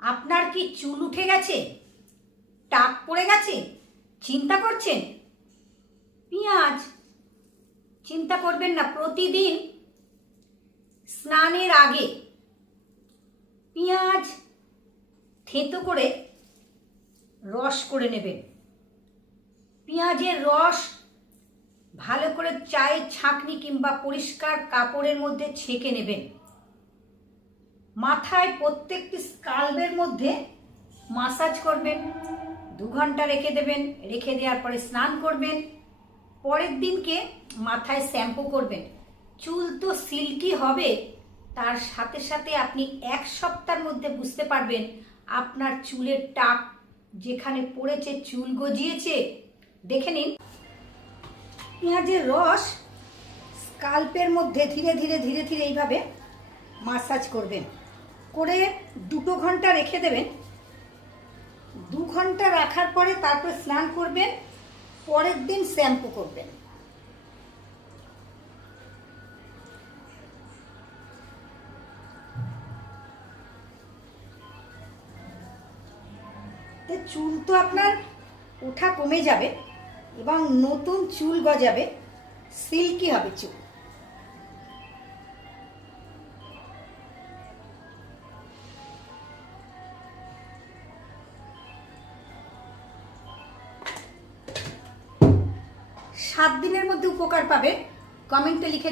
আপনার কি চুল উঠে গেছে? টাক পড়ে গেছে? চিন্তা করছেন? পেঁয়াজ। চিন্তা করবেন না, প্রতিদিন স্নানের আগে পেঁয়াজ থেঁতো করে রস করে নেবেন। পেঁয়াজের রস ভালো করে চায়ের ছাঁকনি কিংবা পরিষ্কার কাপড়ের মধ্যে ছেঁকে নেবেন। মাথায় প্রত্যেকটি স্কাল্পের মধ্যে মাসাজ করবেন, দু ঘণ্টা রেখে দেবেন, রেখে দেওয়ার পরে স্নান করবেন, পরের দিনকে মাথায় শ্যাম্পু করবেন। চুল তো সিল্কি হবে, তার সাথে সাথে আপনি এক সপ্তাহের মধ্যে বুঝতে পারবেন আপনার চুলের টাক যেখানে পড়েছে, চুল গজিয়েছে। দেখে নিন। পেঁয়াজের রস স্কাল্পের মধ্যে ধীরে ধীরে ধীরে ধীরে এইভাবে মাসাজ করবেন। করে দুটো ঘণ্টা রেখে দেবেন। দু ঘণ্টা রাখার পরে তারপর স্নান করবেন, পরের দিন শ্যাম্পু করবেন। চুল তো আপনার ওঠা কমে যাবে, এবং নতুন চুল গজাবে, সিল্কি হবে চুল। সাত দিনের মধ্যে উপকার পাবে। কমেন্টে লিখে